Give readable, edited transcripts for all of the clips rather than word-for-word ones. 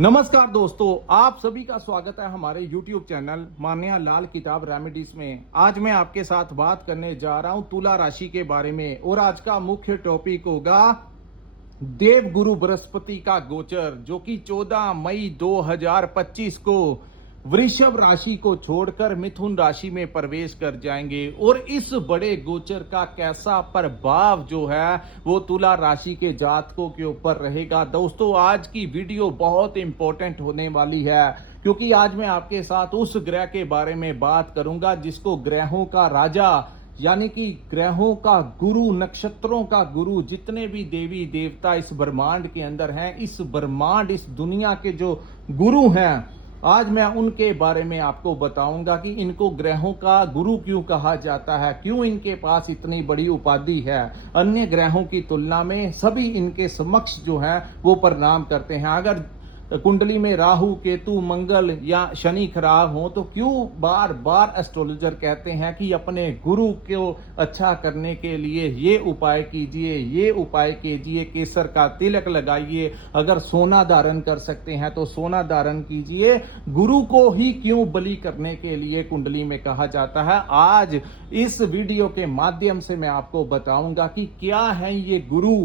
नमस्कार दोस्तों, आप सभी का स्वागत है हमारे YouTube चैनल मान्या लाल किताब रेमेडीज में। आज मैं आपके साथ बात करने जा रहा हूं तुला राशि के बारे में और आज का मुख्य टॉपिक होगा देव गुरु बृहस्पति का गोचर, जो कि 14 मई 2025 को वृषभ राशि को छोड़कर मिथुन राशि में प्रवेश कर जाएंगे। और इस बड़े गोचर का कैसा प्रभाव जो है वो तुला राशि के जातकों के ऊपर रहेगा। दोस्तों, आज की वीडियो बहुत इंपॉर्टेंट होने वाली है, क्योंकि आज मैं आपके साथ उस ग्रह के बारे में बात करूंगा जिसको ग्रहों का राजा, यानी कि ग्रहों का गुरु, नक्षत्रों का गुरु, जितने भी देवी देवता इस ब्रह्मांड के अंदर हैं, इस ब्रह्मांड, इस दुनिया के जो गुरु हैं, आज मैं उनके बारे में आपको बताऊंगा कि इनको ग्रहों का गुरु क्यों कहा जाता है, क्यों इनके पास इतनी बड़ी उपाधि है। अन्य ग्रहों की तुलना में सभी इनके समक्ष जो है वो प्रणाम करते हैं। अगर कुंडली में राहु, केतु, मंगल या शनि खराब हो तो क्यों बार बार एस्ट्रोलॉजर कहते हैं कि अपने गुरु को अच्छा करने के लिए ये उपाय कीजिए, ये उपाय कीजिए, केसर का तिलक लगाइए, अगर सोना धारण कर सकते हैं तो सोना धारण कीजिए। गुरु को ही क्यों बलि करने के लिए कुंडली में कहा जाता है, आज इस वीडियो के माध्यम से मैं आपको बताऊंगा कि क्या है ये गुरु,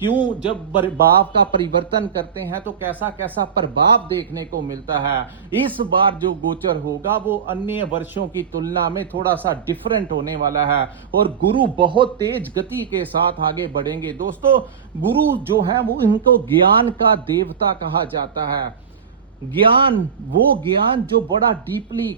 क्यों जब भाव का परिवर्तन करते हैं तो कैसा कैसा प्रभाव देखने को मिलता है। इस बार जो गोचर होगा वो अन्य वर्षों की तुलना में थोड़ा सा डिफरेंट होने वाला है और गुरु बहुत तेज गति के साथ आगे बढ़ेंगे। दोस्तों, गुरु जो है वो इनको ज्ञान का देवता कहा जाता है। ज्ञान, वो ज्ञान जो बड़ा डीपली,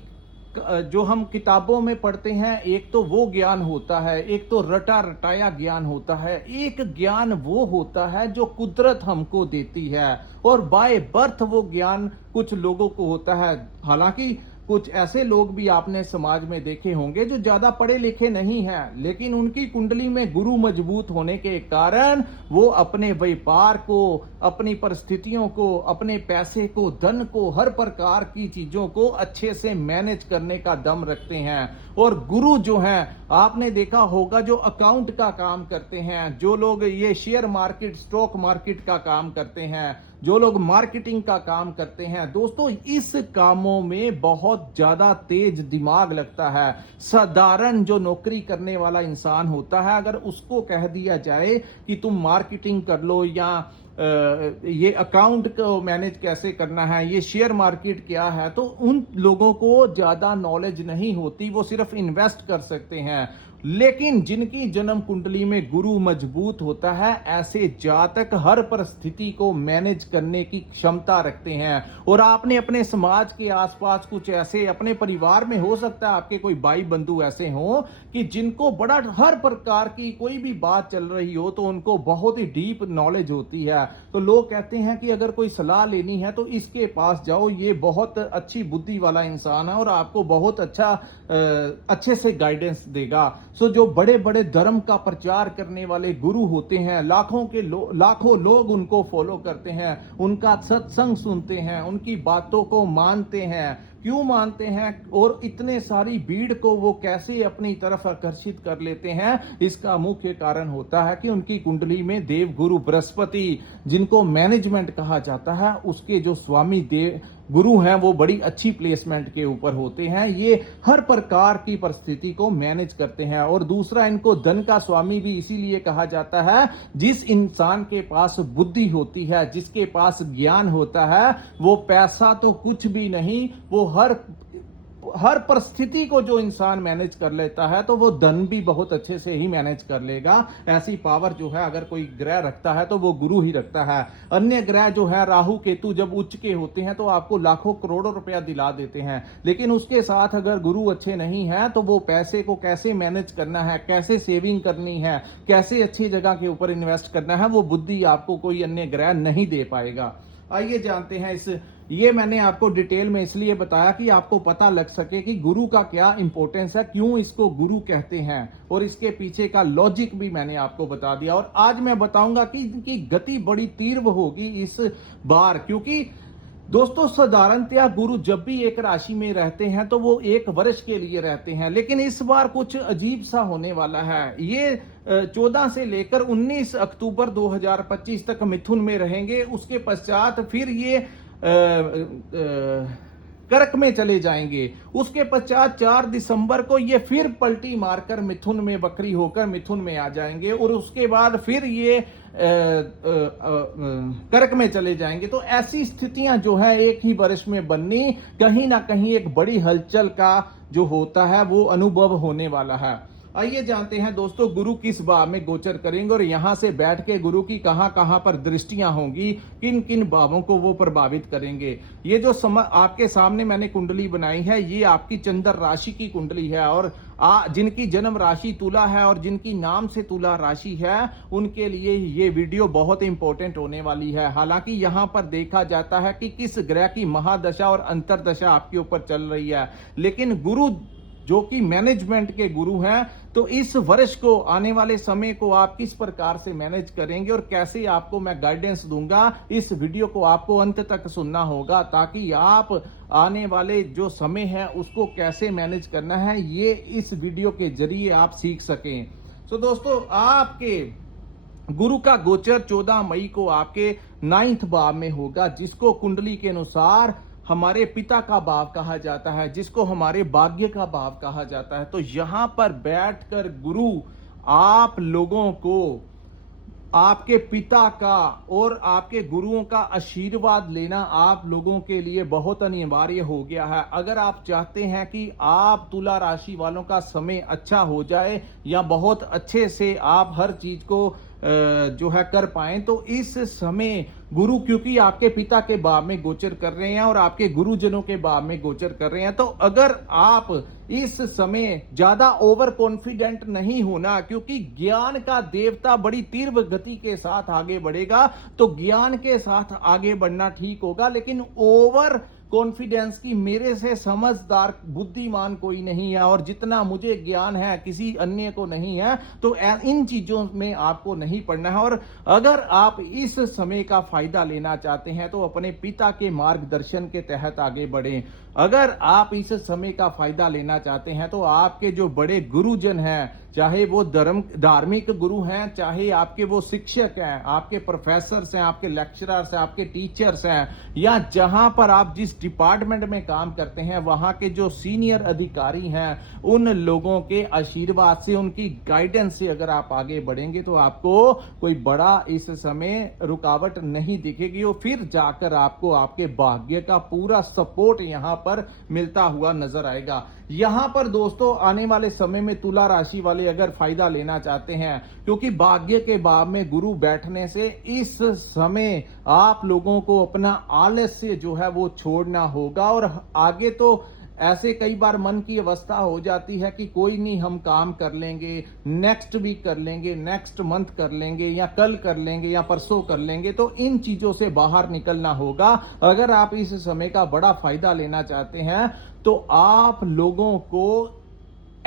जो हम किताबों में पढ़ते हैं, एक तो वो ज्ञान होता है, एक तो रटा रटाया ज्ञान होता है, एक ज्ञान वो होता है जो कुदरत हमको देती है और बाय बर्थ वो ज्ञान कुछ लोगों को होता है। हालांकि कुछ ऐसे लोग भी आपने समाज में देखे होंगे जो ज्यादा पढ़े लिखे नहीं हैं, लेकिन उनकी कुंडली में गुरु मजबूत होने के कारण वो अपने व्यापार को, अपनी परिस्थितियों को, अपने पैसे को, धन को, हर प्रकार की चीजों को अच्छे से मैनेज करने का दम रखते हैं। और गुरु जो हैं, आपने देखा होगा, जो अकाउंट का काम करते हैं, जो लोग ये शेयर मार्केट, स्टॉक मार्केट का काम करते हैं, जो लोग मार्केटिंग का काम करते हैं, दोस्तों इस कामों में बहुत ज्यादा तेज दिमाग लगता है। साधारण जो नौकरी करने वाला इंसान होता है, अगर उसको कह दिया जाए कि तुम मार्केटिंग कर लो या ये अकाउंट को मैनेज कैसे करना है, ये शेयर मार्केट क्या है, तो उन लोगों को ज्यादा नॉलेज नहीं होती, वो सिर्फ इन्वेस्ट कर सकते हैं। लेकिन जिनकी जन्म कुंडली में गुरु मजबूत होता है, ऐसे जातक हर परिस्थिति को मैनेज करने की क्षमता रखते हैं। और आपने अपने समाज के आसपास कुछ ऐसे, अपने परिवार में हो सकता है आपके कोई भाई बंधु ऐसे हों कि जिनको बड़ा, हर प्रकार की कोई भी बात चल रही हो तो उनको बहुत ही डीप नॉलेज होती है। तो लोग कहते हैं कि अगर कोई सलाह लेनी है तो इसके पास जाओ, ये बहुत अच्छी बुद्धि वाला इंसान है और आपको बहुत अच्छे से गाइडेंस देगा। सो जो बड़े बड़े धर्म का प्रचार करने वाले गुरु होते हैं, लाखों लोग उनको फॉलो करते हैं, उनका सत्संग सुनते हैं, उनकी बातों को मानते हैं। क्यों मानते हैं और इतने सारी भीड़ को वो कैसे अपनी तरफ आकर्षित कर लेते हैं, इसका मुख्य कारण होता है कि उनकी कुंडली में देव गुरु बृहस्पति, जिनको मैनेजमेंट कहा जाता है, उसके जो स्वामी देव गुरु हैं वो बड़ी अच्छी प्लेसमेंट के ऊपर होते हैं। ये हर प्रकार की परिस्थिति को मैनेज करते हैं। और दूसरा, इनको धन का स्वामी भी इसीलिए कहा जाता है, जिस इंसान के पास बुद्धि होती है, जिसके पास ज्ञान होता है, वो पैसा तो कुछ भी नहीं, वो हर परिस्थिति को जो इंसान मैनेज कर लेता है तो वो धन भी बहुत अच्छे से ही मैनेज कर लेगा। ऐसी पावर जो है अगर कोई ग्रह रखता है तो वो गुरु ही रखता है। अन्य ग्रह जो है, राहु केतु, जब उच्च के होते हैं तो आपको लाखों करोड़ों रुपया दिला देते हैं, लेकिन उसके साथ अगर गुरु अच्छे नहीं है तो वो पैसे को कैसे मैनेज करना है, कैसे सेविंग करनी है, कैसे अच्छी जगह के ऊपर इन्वेस्ट करना है, वो बुद्धि आपको कोई अन्य ग्रह नहीं दे पाएगा। आइए जानते हैं ये मैंने आपको डिटेल में इसलिए बताया कि आपको पता लग सके कि गुरु का क्या इंपॉर्टेंस है, क्यों इसको गुरु कहते हैं, और इसके पीछे का लॉजिक भी मैंने आपको बता दिया। और आज मैं बताऊंगा कि इनकी गति बड़ी तीव्र होगी इस बार, क्योंकि दोस्तों साधारणतया गुरु जब भी एक राशि में रहते हैं तो वो 1 वर्ष के लिए रहते हैं, लेकिन इस बार कुछ अजीब सा होने वाला है। ये 14 से लेकर 19 अक्टूबर 2025 तक मिथुन में रहेंगे। उसके पश्चात फिर ये कर्क में चले जाएंगे। उसके पश्चात 4 दिसंबर को ये फिर पलटी मारकर मिथुन में वक्री होकर मिथुन में आ जाएंगे और उसके बाद फिर ये कर्क में चले जाएंगे। तो ऐसी स्थितियां जो है एक ही वर्ष में बननी, कहीं ना कहीं एक बड़ी हलचल का जो होता है वो अनुभव होने वाला है। आइए जानते हैं दोस्तों गुरु किस भाव में गोचर करेंगे और यहां से बैठ के गुरु की कहां कहां पर दृष्टियां होंगी, किन किन भावों को वो प्रभावित करेंगे। ये जो आपके सामने मैंने कुंडली बनाई है, ये आपकी चंद्र राशि की कुंडली है और जिनकी जन्म राशि तुला है और जिनकी नाम से तुला राशि है, उनके लिए ये वीडियो बहुत इंपॉर्टेंट होने वाली है। हालांकि यहां पर देखा जाता है कि किस ग्रह की महादशा और अंतरदशा आपके ऊपर चल रही है, लेकिन गुरु जो कि मैनेजमेंट के गुरु हैं, तो इस वर्ष को, आने वाले समय को आप किस प्रकार से मैनेज करेंगे और कैसे आपको मैं गाइडेंस दूंगा, इस वीडियो को आपको अंत तक सुनना होगा ताकि आप आने वाले जो समय है उसको कैसे मैनेज करना है, ये इस वीडियो के जरिए आप सीख सकें। तो दोस्तों, आपके गुरु का गोचर 14 मई को आपके 9th भाव में होगा, जिसको कुंडली के अनुसार हमारे पिता का भाव कहा जाता है, जिसको हमारे भाग्य का भाव कहा जाता है। तो यहां पर बैठकर गुरु आप लोगों को आपके पिता का और आपके गुरुओं का आशीर्वाद लेना आप लोगों के लिए बहुत अनिवार्य हो गया है। अगर आप चाहते हैं कि आप तुला राशि वालों का समय अच्छा हो जाए या बहुत अच्छे से आप हर चीज को जो है कर पाएं, तो इस समय गुरु, क्योंकि आपके पिता के भाव में गोचर कर रहे हैं और आपके गुरुजनों के भाव में गोचर कर रहे हैं, तो अगर आप इस समय ज्यादा ओवर कॉन्फिडेंट नहीं होना, क्योंकि ज्ञान का देवता बड़ी तीव्र गति के साथ आगे बढ़ेगा, तो ज्ञान के साथ आगे बढ़ना ठीक होगा, लेकिन ओवर कॉन्फिडेंस की मेरे से समझदार बुद्धिमान कोई नहीं है और जितना मुझे ज्ञान है किसी अन्य को नहीं है, तो इन चीजों में आपको नहीं पड़ना है। और अगर आप इस समय का फायदा लेना चाहते हैं तो अपने पिता के मार्गदर्शन के तहत आगे बढ़ें। अगर आप इस समय का फायदा लेना चाहते हैं तो आपके जो बड़े गुरुजन हैं, चाहे वो धार्मिक गुरु हैं, चाहे आपके वो शिक्षक हैं, आपके प्रोफेसर्स हैं, आपके लेक्चरर्स हैं, आपके टीचर्स हैं, या जहां पर आप जिस डिपार्टमेंट में काम करते हैं वहां के जो सीनियर अधिकारी हैं, उन लोगों के आशीर्वाद से, उनकी गाइडेंस से अगर आप आगे बढ़ेंगे तो आपको कोई बड़ा इस समय रुकावट नहीं दिखेगी और फिर जाकर आपको आपके भाग्य का पूरा सपोर्ट यहां पर मिलता हुआ नजर आएगा। यहां पर दोस्तों, आने वाले समय में तुला राशि वाले अगर फायदा लेना चाहते हैं, क्योंकि भाग्य के भाव में गुरु बैठने से इस समय आप लोगों को अपना आलस्य जो है वो छोड़ना होगा। और आगे तो ऐसे कई बार मन की अवस्था हो जाती है कि कोई नहीं, हम काम कर लेंगे, नेक्स्ट वीक कर लेंगे, नेक्स्ट मंथ कर लेंगे, या कल कर लेंगे, या परसों कर लेंगे। तो इन चीजों से बाहर निकलना होगा। अगर आप इस समय का बड़ा फायदा लेना चाहते हैं तो आप लोगों को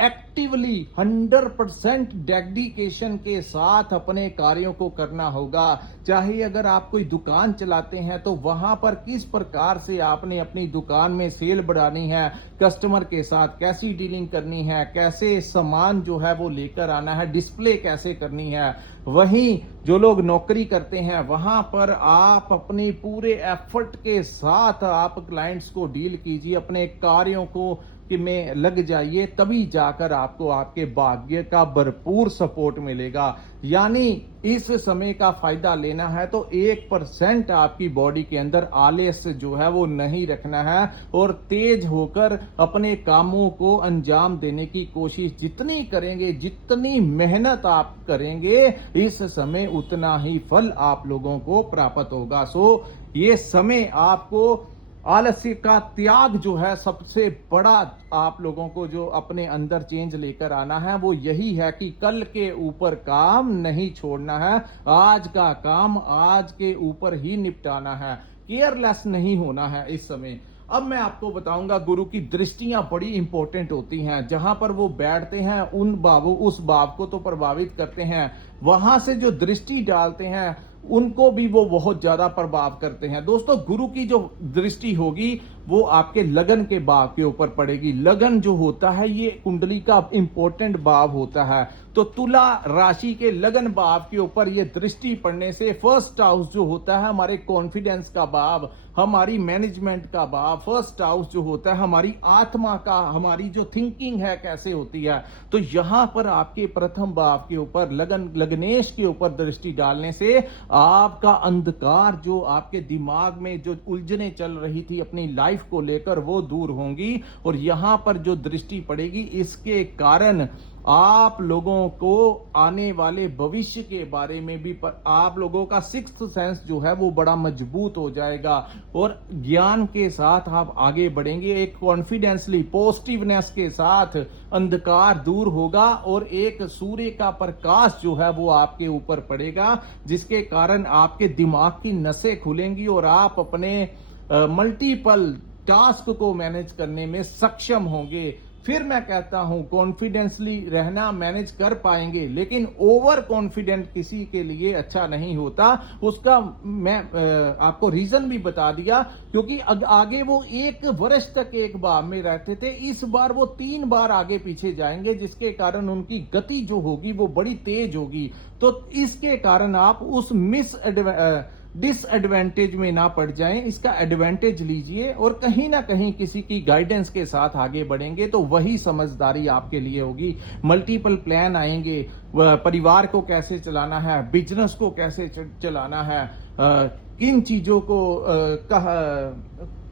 एक्टिवली 100% डेडिकेशन के साथ अपने कार्यों को करना होगा। चाहे अगर आप कोई दुकान चलाते हैं तो वहां पर किस प्रकार से आपने अपनी दुकान में सेल बढ़ानी है, कस्टमर के साथ कैसी डीलिंग करनी है, कैसे सामान जो है वो लेकर आना है, डिस्प्ले कैसे करनी है। वहीं जो लोग नौकरी करते हैं वहां पर आप अपनी पूरे एफर्ट के साथ आप क्लाइंट्स को डील कीजिए, अपने कार्यों को में लग जाइए, तभी जाकर आपको आपके भाग्य का भरपूर सपोर्ट मिलेगा। यानी इस समय का फायदा लेना है तो 1% आपकी बॉडी के अंदर आलस्य जो है वो नहीं रखना है और तेज होकर अपने कामों को अंजाम देने की कोशिश जितनी करेंगे, जितनी मेहनत आप करेंगे, इस समय उतना ही फल आप लोगों को प्राप्त होगा। सो ये समय आपको आलस्य का त्याग जो है, सबसे बड़ा आप लोगों को जो अपने अंदर चेंज लेकर आना है वो यही है कि कल के ऊपर काम नहीं छोड़ना है, आज का काम आज के ऊपर ही निपटाना है, केयरलेस नहीं होना है इस समय। अब मैं आपको बताऊंगा, गुरु की दृष्टियां बड़ी इंपॉर्टेंट होती हैं। जहां पर वो बैठते हैं उन भावों, उस भाव को तो प्रभावित करते हैं, वहां से जो दृष्टि डालते हैं उनको भी वो बहुत ज्यादा प्रभाव करते हैं। दोस्तों, गुरु की जो दृष्टि होगी वो आपके लगन के भाव के ऊपर पड़ेगी। लगन जो होता है ये कुंडली का इंपॉर्टेंट भाव होता है। तो तुला राशि के लगन भाव के ऊपर ये दृष्टि पड़ने से फर्स्ट हाउस जो होता है हमारे कॉन्फिडेंस का भाव, हमारी मैनेजमेंट का भाव, फर्स्ट हाउस जो होता है हमारी आत्मा का, हमारी जो थिंकिंग है कैसे होती है, तो यहां पर आपके प्रथम भाव के ऊपर लग्नेश के ऊपर दृष्टि डालने से आपका अंधकार जो आपके दिमाग में जो उलझने चल रही थी अपनी लाइफ को लेकर वो दूर होंगी। और यहां पर जो दृष्टि पड़ेगी इसके कारण आप लोगों को आने वाले भविष्य के बारे में भी आप लोगों का सिक्स्थ सेंस जो है वो बड़ा मजबूत हो जाएगा और ज्ञान के साथ आप आगे बढ़ेंगे। एक कॉन्फिडेंसली पॉजिटिवनेस के साथ अंधकार दूर होगा और एक सूर्य का प्रकाश जो है वो आपके ऊपर पड़ेगा, जिसके कारण आपके दिमाग की नसें खुलेंगी और आप अपने मल्टीपल टास्क को मैनेज करने में सक्षम होंगे। फिर मैं कहता हूं कॉन्फिडेंसली रहना मैनेज कर पाएंगे, लेकिन ओवर कॉन्फिडेंट किसी के लिए अच्छा नहीं होता। उसका मैं आपको रीजन भी बता दिया, क्योंकि आगे वो 1 वर्ष तक एक भाव में रहते थे, इस बार वो 3 बार आगे पीछे जाएंगे, जिसके कारण उनकी गति जो होगी वो बड़ी तेज होगी। तो इसके कारण आप उस डिसएडवांटेज में ना पड़ जाएं, इसका एडवांटेज लीजिए और कहीं ना कहीं किसी की गाइडेंस के साथ आगे बढ़ेंगे तो वही समझदारी आपके लिए होगी। मल्टीपल प्लान आएंगे, परिवार को कैसे चलाना है, बिजनेस को कैसे चलाना है, किन चीजों को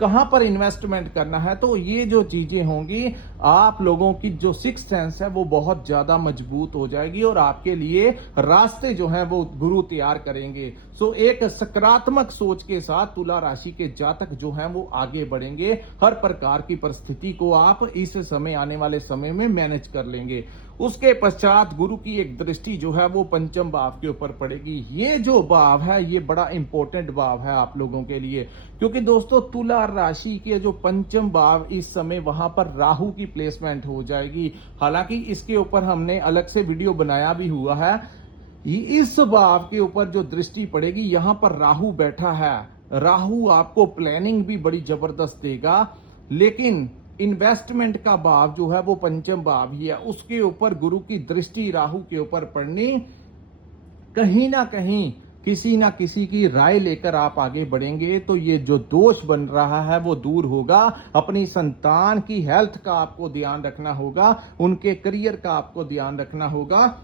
कहां पर इन्वेस्टमेंट करना है, तो ये जो चीजें होंगी आप लोगों की जो सिक्स्थ सेंस है वो बहुत ज्यादा मजबूत हो जाएगी और आपके लिए रास्ते जो हैं वो गुरु तैयार करेंगे। सो एक सकारात्मक सोच के साथ तुला राशि के जातक जो हैं वो आगे बढ़ेंगे। हर प्रकार की परिस्थिति को आप इस समय आने वाले समय में मैनेज कर लेंगे। उसके पश्चात गुरु की एक दृष्टि जो है वो पंचम भाव के ऊपर पड़ेगी। ये जो भाव है ये बड़ा इंपॉर्टेंट भाव है आप लोगों के लिए, क्योंकि दोस्तों तुला राशि के जो पंचम भाव इस समय वहां पर राहु की प्लेसमेंट हो जाएगी। हालांकि इसके ऊपर हमने अलग से वीडियो बनाया भी हुआ है। इस भाव के ऊपर जो दृष्टि पड़ेगी यहां पर राहु बैठा है। राहु आपको प्लानिंग भी बड़ी जबरदस्त देगा, लेकिन इन्वेस्टमेंट का भाव जो है वो पंचम भाव ही है, उसके ऊपर गुरु की दृष्टि राहु के ऊपर पड़नी कहीं ना कहीं किसी ना किसी की राय लेकर आप आगे बढ़ेंगे तो ये जो दोष बन रहा है वो दूर होगा। अपनी संतान की हेल्थ का आपको ध्यान रखना होगा, उनके करियर का आपको ध्यान रखना होगा,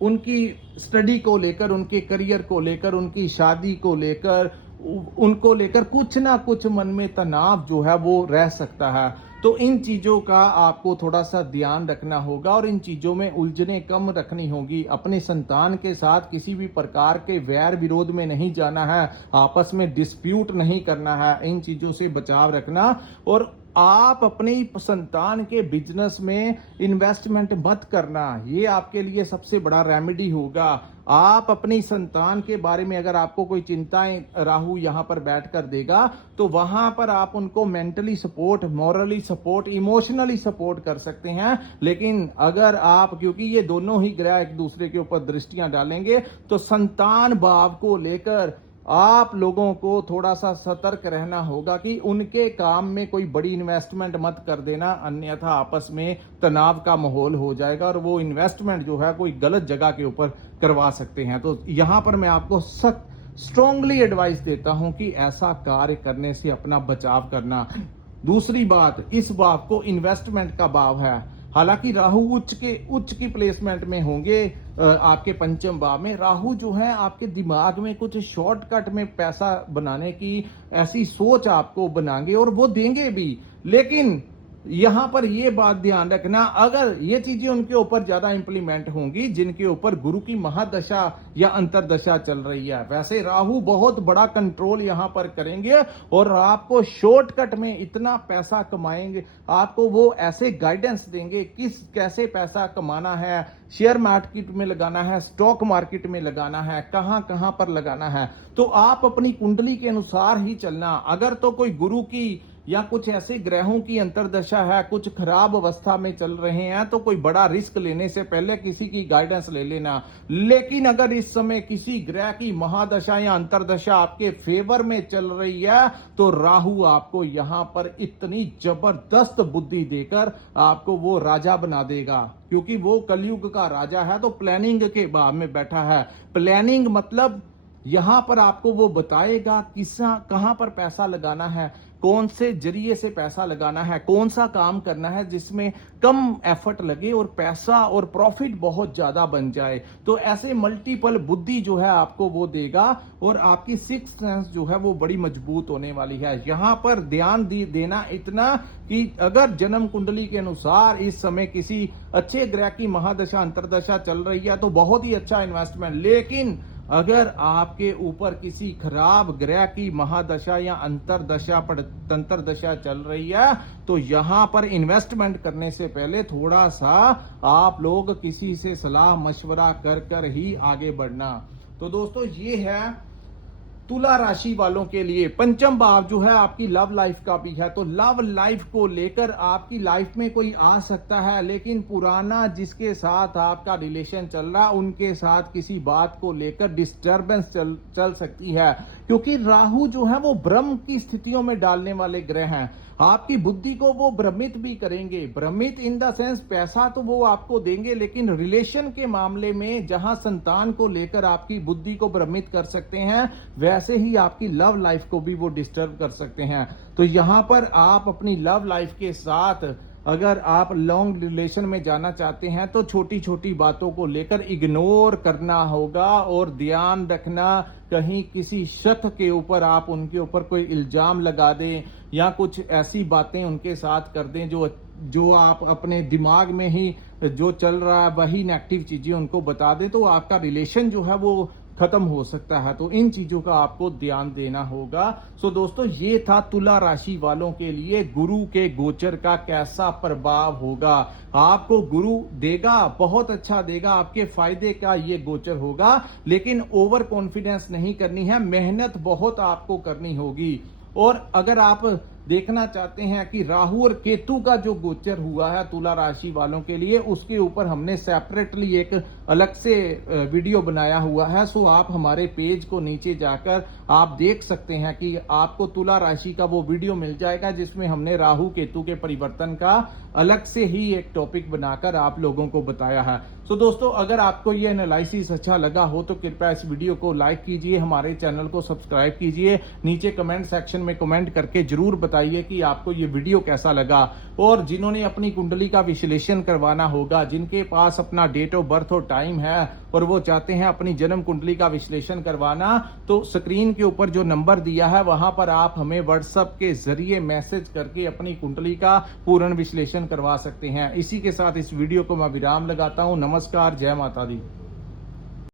उनकी स्टडी को लेकर, उनके करियर को लेकर, उनकी शादी को लेकर, उनको लेकर कुछ ना कुछ मन में तनाव जो है वो रह सकता है। तो इन चीजों का आपको थोड़ा सा ध्यान रखना होगा और इन चीजों में उलझने कम रखनी होगी। अपने संतान के साथ किसी भी प्रकार के वैर विरोध में नहीं जाना है, आपस में डिस्प्यूट नहीं करना है, इन चीजों से बचाव रखना। और आप अपनी संतान के बिजनेस में इन्वेस्टमेंट मत करना, ये आपके लिए सबसे बड़ा रेमेडी होगा। आप अपनी संतान के बारे में अगर आपको कोई चिंताएं राहु यहां पर बैठकर देगा तो वहां पर आप उनको mentally support, morally support, emotionally support कर सकते हैं। लेकिन अगर आप, क्योंकि ये दोनों ही ग्रह एक दूसरे के ऊपर दृष्टियां डालेंगे, तो संतान भाव को लेकर आप लोगों को थोड़ा सा सतर्क रहना होगा कि उनके काम में कोई बड़ी इन्वेस्टमेंट मत कर देना, अन्यथा आपस में तनाव का माहौल हो जाएगा और वो इन्वेस्टमेंट जो है कोई गलत जगह के ऊपर करवा सकते हैं। तो यहां पर मैं आपको स्ट्रांगली एडवाइस देता हूं कि ऐसा कार्य करने से अपना बचाव करना। दूसरी बात, इस भाव को इन्वेस्टमेंट का भाव है। हालांकि राहु उच्च की प्लेसमेंट में होंगे आपके पंचम भाव में। राहु जो है आपके दिमाग में कुछ शॉर्टकट में पैसा बनाने की ऐसी सोच आपको बनाएंगे और वो देंगे भी, लेकिन यहां पर ये बात ध्यान रखना, अगर ये चीजें उनके ऊपर ज्यादा इंप्लीमेंट होंगी जिनके ऊपर गुरु की महादशा या अंतरदशा चल रही है। वैसे राहु बहुत बड़ा कंट्रोल यहां पर करेंगे और आपको शॉर्टकट में इतना पैसा कमाएंगे, आपको वो ऐसे गाइडेंस देंगे कैसे पैसा कमाना है, शेयर मार्केट में लगाना है, स्टॉक मार्केट में लगाना है, कहां कहां पर लगाना है। तो आप अपनी कुंडली के अनुसार ही चलना। अगर तो कोई गुरु की या कुछ ऐसे ग्रहों की अंतर्दशा है, कुछ खराब अवस्था में चल रहे हैं, तो कोई बड़ा रिस्क लेने से पहले किसी की गाइडेंस ले लेना। लेकिन अगर इस समय किसी ग्रह की महादशा या अंतर्दशा आपके फेवर में चल रही है तो राहु आपको यहां पर इतनी जबरदस्त बुद्धि देकर आपको वो राजा बना देगा, क्योंकि वो कलयुग का राजा है, तो प्लानिंग के भाव में बैठा है। प्लानिंग मतलब यहां पर आपको वो बताएगा कहां पर पैसा लगाना है, कौन से जरिए से पैसा लगाना है, कौन सा काम करना है जिसमें कम एफर्ट लगे और पैसा और प्रॉफिट बहुत ज्यादा बन जाए। तो ऐसे मल्टीपल बुद्धि जो है आपको वो देगा और आपकी सिक्स्थ सेंस जो है वो बड़ी मजबूत होने वाली है। यहां पर ध्यान देना इतना कि अगर जन्म कुंडली के अनुसार इस समय किसी अच्छे ग्रह की महादशा अंतर्दशा चल रही है तो बहुत ही अच्छा इन्वेस्टमेंट। लेकिन अगर आपके ऊपर किसी खराब ग्रह की महादशा या अंतरदशा तंत्रदशा चल रही है तो यहां पर इन्वेस्टमेंट करने से पहले थोड़ा सा आप लोग किसी से सलाह मशवरा कर ही आगे बढ़ना। तो दोस्तों ये है तुला राशि वालों के लिए। पंचम भाव जो है आपकी लव लाइफ का भी है, तो लव लाइफ को लेकर आपकी लाइफ में कोई आ सकता है, लेकिन पुराना जिसके साथ आपका रिलेशन चल रहा उनके साथ किसी बात को लेकर डिस्टरबेंस चल सकती है, क्योंकि राहु जो है वो भ्रम की स्थितियों में डालने वाले ग्रह हैं। आपकी बुद्धि को वो भ्रमित भी करेंगे, भ्रमित इन द सेंस पैसा तो वो आपको देंगे, लेकिन रिलेशन के मामले में जहां संतान को लेकर आपकी बुद्धि को भ्रमित कर सकते हैं, वैसे ही आपकी लव लाइफ को भी वो डिस्टर्ब कर सकते हैं। तो यहां पर आप अपनी लव लाइफ के साथ अगर आप लॉन्ग रिलेशन में जाना चाहते हैं तो छोटी छोटी बातों को लेकर इग्नोर करना होगा और ध्यान रखना कहीं किसी शख्स के ऊपर आप उनके ऊपर कोई इल्जाम लगा दें या कुछ ऐसी बातें उनके साथ कर दें जो आप अपने दिमाग में ही जो चल रहा है वही नेगेटिव चीजें उनको बता दें, तो आपका रिलेशन जो है वो खत्म हो सकता है। तो इन चीजों का आपको ध्यान देना होगा। सो दोस्तों ये था तुला राशि वालों के लिए गुरु के गोचर का कैसा प्रभाव होगा। आपको गुरु देगा, बहुत अच्छा देगा, आपके फायदे का ये गोचर होगा, लेकिन ओवर कॉन्फिडेंस नहीं करनी है, मेहनत बहुत आपको करनी होगी। और अगर आप देखना चाहते हैं कि राहु और केतु का जो गोचर हुआ है तुला राशि वालों के लिए, उसके ऊपर हमने सेपरेटली एक अलग से वीडियो बनाया हुआ है। सो आप हमारे पेज को नीचे जाकर आप देख सकते हैं कि आपको तुला राशि का वो वीडियो मिल जाएगा जिसमें हमने राहु केतु के परिवर्तन का अलग से ही एक टॉपिक बनाकर आप लोगों को बताया है। सो दोस्तों अगर आपको ये एनालिसिस अच्छा लगा हो तो कृपया इस वीडियो को लाइक कीजिए, हमारे चैनल को सब्सक्राइब कीजिए, नीचे कमेंट सेक्शन में कमेंट करके जरूर बताइए कि आपको ये वीडियो कैसा लगा। और जिन्होंने अपनी कुंडली का विश्लेषण करवाना होगा, जिनके पास अपना डेट ऑफ बर्थ और टाइम है और वो चाहते हैं अपनी जन्म कुंडली का विश्लेषण करवाना, तो स्क्रीन के ऊपर जो नंबर दिया है वहां पर आप हमें व्हाट्सएप के जरिए मैसेज करके अपनी कुंडली का पूर्ण विश्लेषण करवा सकते हैं। इसी के साथ इस वीडियो को मैं विराम लगाता हूं। नमस्कार, जय माता दी।